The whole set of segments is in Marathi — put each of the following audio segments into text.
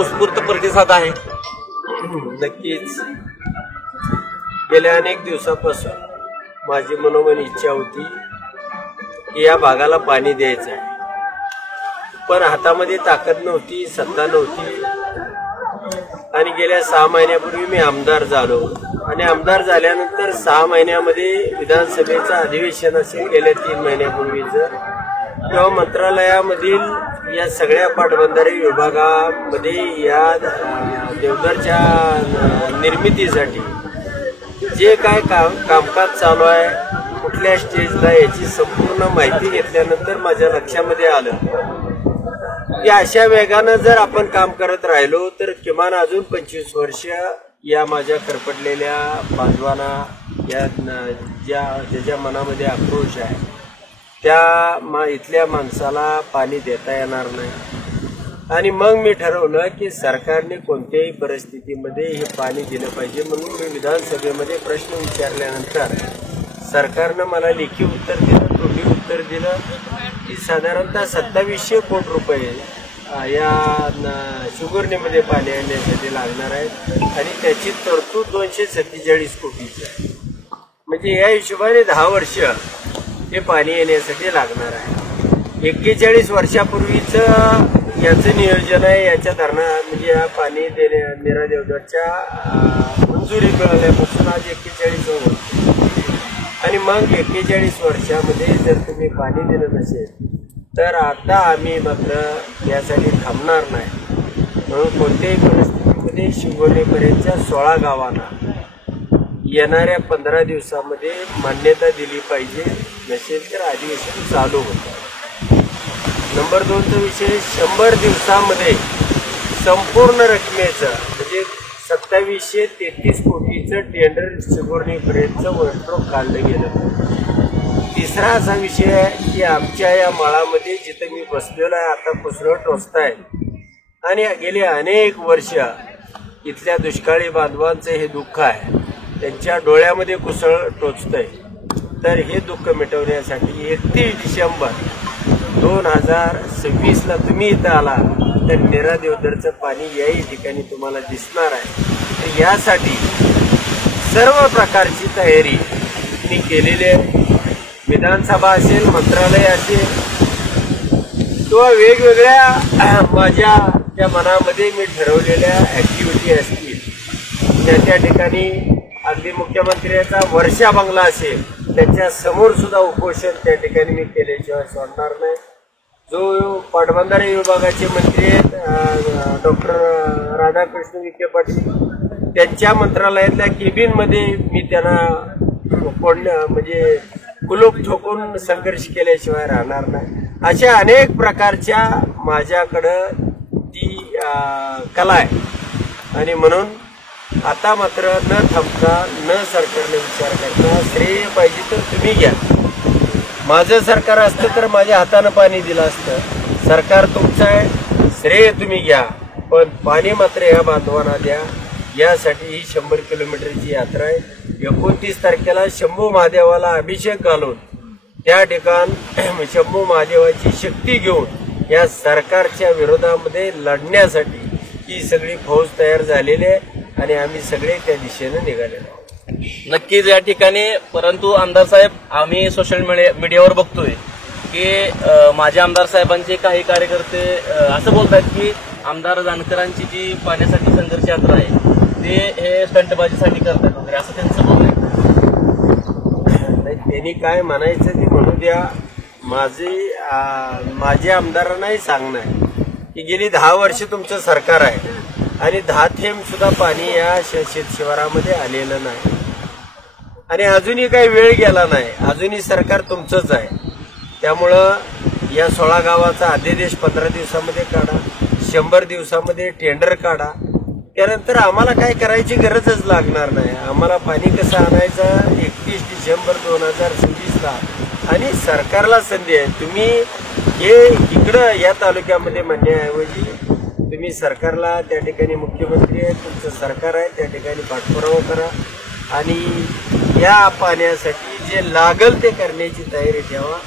उत्स्फूर्त प्रतिसाद आहे. नक्कीच गेल्या अनेक दिवसापासून माझी मनोमन इच्छा होती की या भागाला पाणी द्यायचं आहे, पण हातामध्ये ताकद नव्हती, सत्ता नव्हती. आणि गेल्या 6 महिन्यापूर्वी मी आमदार झालो आणि आमदार झाल्यानंतर 6 महिन्यामध्ये विधानसभेचं अधिवेशन असेल गेल्या 3 महिन्यापूर्वीचं, तेव्हा मंत्रालयामधील या सगळ्या पाटबंधारे विभागामध्ये या देवदारच्या निर्मितीसाठी जे काय कामकाज चालू आहे, कुठल्या स्टेजला, याची संपूर्ण माहिती घेतल्यानंतर माझ्या लक्षामध्ये आलं की अशा वेगानं जर आपण काम करत राहिलो तर किमान अजून 25 वर्ष या माझ्या करपटलेल्या बांधवांना, या ज्याच्या मनामध्ये आक्रोश आहे त्या इथल्या माणसाला पाणी देता येणार नाही. आणि मग मी ठरवलं की सरकारने कोणत्याही परिस्थितीमध्ये हे पाणी दिलं पाहिजे. म्हणून मी विधानसभेमध्ये प्रश्न विचारल्यानंतर सरकारनं मला लेखी उत्तर दिलं, तोंडी उत्तर दिलं की साधारणतः 2700 कोटी रुपये या सुगर्णीमध्ये पाणी आणण्यासाठी लागणार आहे आणि त्याची तरतूद 247 कोटीची आहे. म्हणजे या हिशोबाने 10 वर्ष हे पाणी येण्यासाठी लागणार आहे. 41 वर्षापूर्वीचं याचं नियोजन आहे. याच्या धरणा म्हणजे या पाणी नीरा देवदारच्या मंजुरी मिळाल्यापासून आज 41 वर्ष. आणि मग 41 वर्षामध्ये जर तुम्ही पाणी दिलं नसेल तर आता आम्ही मात्र यासाठी थांबणार नाही. म्हणून कोणत्याही परिस्थितीमध्ये शिवगोलेपर्यंतच्या 16 गावांना येणाऱ्या 15 दिवसामध्ये मान्यता दिली पाहिजे. नसेल तर अधिवेशन चालू होतं. नंबर 2चा विषय, 100 दिवसामध्ये संपूर्ण रकमेचं म्हणजे 2733 कोटीचं टेंडर शिवगोलेपर्यंतचं वर्कड्रॉप काढलं गेलं. तिसरा असा विषय आहे की आमच्या या माळामध्ये जिथं मी बसलेलो आहे आता कुसळ टोचताय आणि गेली अनेक वर्ष इथल्या दुष्काळी बांधवांचं हे दुःख आहे, त्यांच्या डोळ्यामध्ये कुसळ टोचतंय. तर हे दुःख मिटवण्यासाठी 31 डिसेंबर 2026ला तुम्ही इथं आला तर नीरा देवदारचं पाणी याही ठिकाणी तुम्हाला दिसणार आहे. तर यासाठी सर्व प्रकारची तयारी मी केलेली आहे. विधानसभा असेल, मंत्रालय असेल किंवा वेगवेगळ्या माझ्या त्या मनामध्ये मी ठरवलेल्या ॲक्टिव्हिटी असतील त्या ठिकाणी, अगदी मुख्यमंत्र्यांचा वर्षा बंगला असेल त्याच्या समोर सुद्धा उपोषण त्या ठिकाणी मी केल्याशिवाय सोडणार नाही. जो पाटबंधारे विभागाचे मंत्री आहेत डॉक्टर राधाकृष्ण विखे पाटील, त्यांच्या मंत्रालयातल्या केबिनमध्ये मी त्यांना म्हणजे कुलूप ठोकून संघर्ष केल्याशिवाय राहणार नाही. अशा अनेक प्रकारच्या माझ्याकडं ती कला आहे. आणि म्हणून आता मात्र न थांबता, न सरकारने विचार करता, श्रेय पाहिजे तर तुम्ही घ्या. माझं सरकार असतं तर माझ्या हातानं पाणी दिलं असतं. सरकार तुमचं आहे, श्रेय तुम्ही घ्या, पण पाणी मात्र या बांधवांना द्या. यासाठी ही 100 किलोमीटरची यात्रा आहे. 29 तारखेला शंभू महादेवाला अभिषेक घालून त्या ठिकाण शंभू महादेवाची शक्ती घेऊन या सरकारच्या विरोधामध्ये लढण्यासाठी ही सगळी फौज तयार झालेली आहे आणि आम्ही सगळे त्या दिशेने निघालेलो आहोत. नक्कीच या ठिकाणी, परंतु आमदार साहेब, आम्ही सोशल मीडियावर बघतोय की माझ्या आमदार साहेबांचे काही कार्यकर्ते असं बोलतात की आमदार जानकरांची जी पाण्यासाठी संघर्ष यात्रा आहे ते हे स्टंटबाजीसाठी करतात वगैरे, असं त्यांचं बोलणं आहे. त्यांनी काय म्हणायचं ते म्हणू द्या. माझ्या आमदारांनाही सांगणं की गेली 10 वर्ष तुमचं सरकार आहे आणि 10 थेंब सुद्धा पाणी या शेतशिवारामध्ये आलेलं नाही आणि अजूनही काही वेळ गेला नाही. अजूनही सरकार तुमचंच आहे. त्यामुळं या 16 गावाचा अध्यादेश 15 दिवसामध्ये काढा, 100 दिवसामध्ये टेंडर काढा. त्यानंतर आम्हाला काय करायची गरजच लागणार नाही. आम्हाला पाणी कसं आणायचं 31 डिसेंबर 2026ला. आणि सरकारला संधी आहे. तुम्ही हे इकडं या तालुक्यामध्ये म्हणण्याऐवजी तुम्ही सरकारला, त्या ठिकाणी मुख्यमंत्री आहे, तुमचं सरकार आहे, त्या ठिकाणी पाठपुरावा करा आणि या पाण्यासाठी जे लागल ते करण्याची तयारी ठेवा.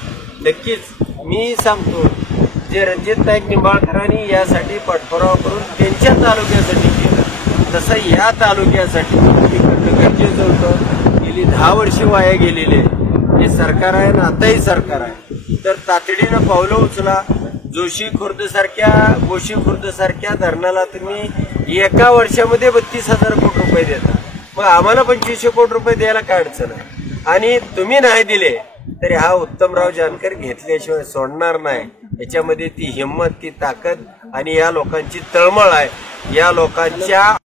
नक्कीच मी सांगतो, जे रणजित नाईक निंबाळकरांनी यासाठी पाठपुरावा करून त्यांच्या तालुक्यासाठी केलं, तसं या तालुक्यासाठी हे करणं गरजेचं होतं. गेली 10 वर्षे वाया गेलेले हे सरकार आहे ना आताही सरकार आहे, तर तातडीनं पावलं उचला. गोशी खुर्द सारख्या धरणाला तुम्ही एका वर्षामध्ये 32,000 कोटी रुपये देता, मग आम्हाला 2500 कोटी रुपये द्यायला काय अडचण आहे? आणि तुम्ही नाही दिले तरी हा उत्तमराव जानकर घेतल्याशिवाय सोडणार नाही. याच्यामध्ये ती हिंमत, ती ताकद आणि या लोकांची तळमळ आहे. या लोकांच्या